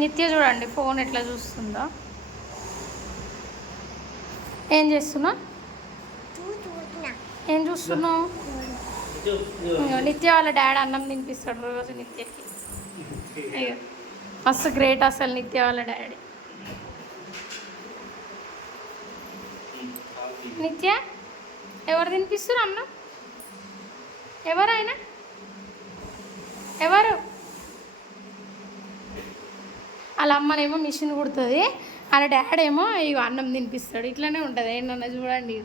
నిత్య చూడండి ఫోన్ ఎట్లా చూస్తుందో. ఏం చేస్తున్నా? ఏం చూస్తున్నావు? నిత్య వాళ్ళ డాడీ అన్నం తినిపిస్తాడు రోజు నిత్యకి. అయ్యో మస్తు గ్రేట్ అసలు నిత్య వాళ్ళ డాడీ. నిత్య ఎవరు తినిపిస్తారు అన్నం? ఎవరైనా ఎవరు? వాళ్ళ అమ్మనేమో మిషన్ కుడుతుంది, వాళ్ళ డాడీ ఏమో ఇవి అన్నం తినిపిస్తాడు. ఇట్లనే ఉంటుంది ఏంటన్నా చూడండి.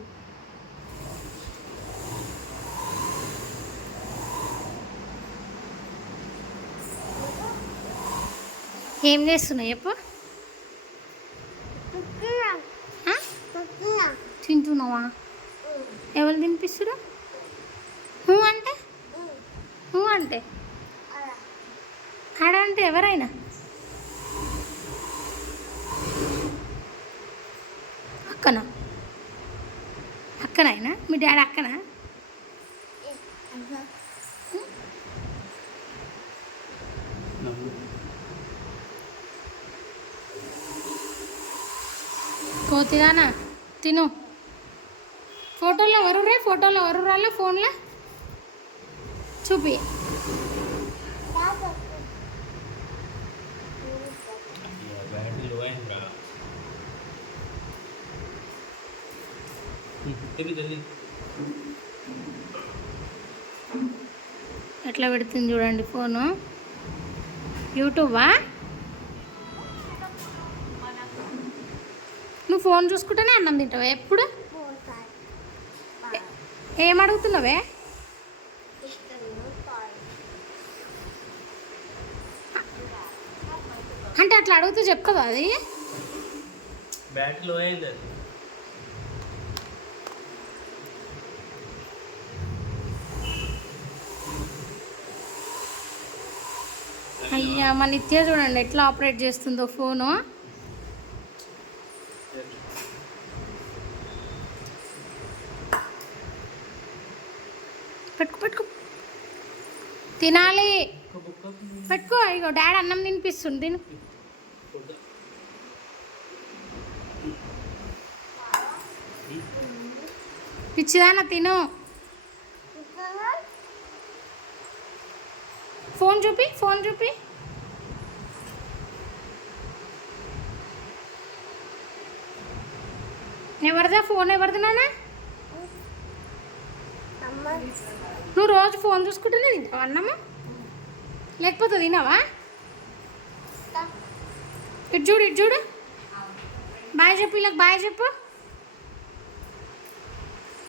ఏం చేస్తున్నావు చెప్పు? తింటున్నావా? ఎవరు తినిపిస్తురు? అంటే అంటే ఆడ అంటే ఎవరైనా? అక్కనా? అక్కనైనా? మీ డాడీ అక్కనా? కోతిదానా తిను. ఫోటోలో ఎవరు రే? ఫోటోలో ఎవరు రాలే? ఫోన్లో చూపి. ఎట్లా పెడుతుంది చూడండి ఫోను. యూట్యూబా? నువ్వు ఫోన్ చూసుకుంటేనే అన్నం తింటావా ఎప్పుడు? ఏం అడుగుతున్నావే? అంటే అట్లా అడుగుతూ చెప్తావా అది? అయ్యా మా నిత్య చూడండి ఎట్లా ఆపరేట్ చేస్తుందో ఫోను. పెట్టుకో పెట్టుకో తినాలి. పెట్టుకో. ఇగో డాడీ అన్నం తినిపిస్తుంది తిను. పిచ్చిదానా తిను. ఫోన్ చూపి, ఫోన్ చూపి. ఎవరిదా ఫోన్? ఎవరిది నాన్న? నువ్వు రోజు ఫోన్ చూసుకుంటూనే తింటావా అన్నమా? లేకపోతే తినావా? ఇటు చూడు, ఇటు చూడు. బాయ్ చెప్పు, ఇలా బాయ్ చెప్పు.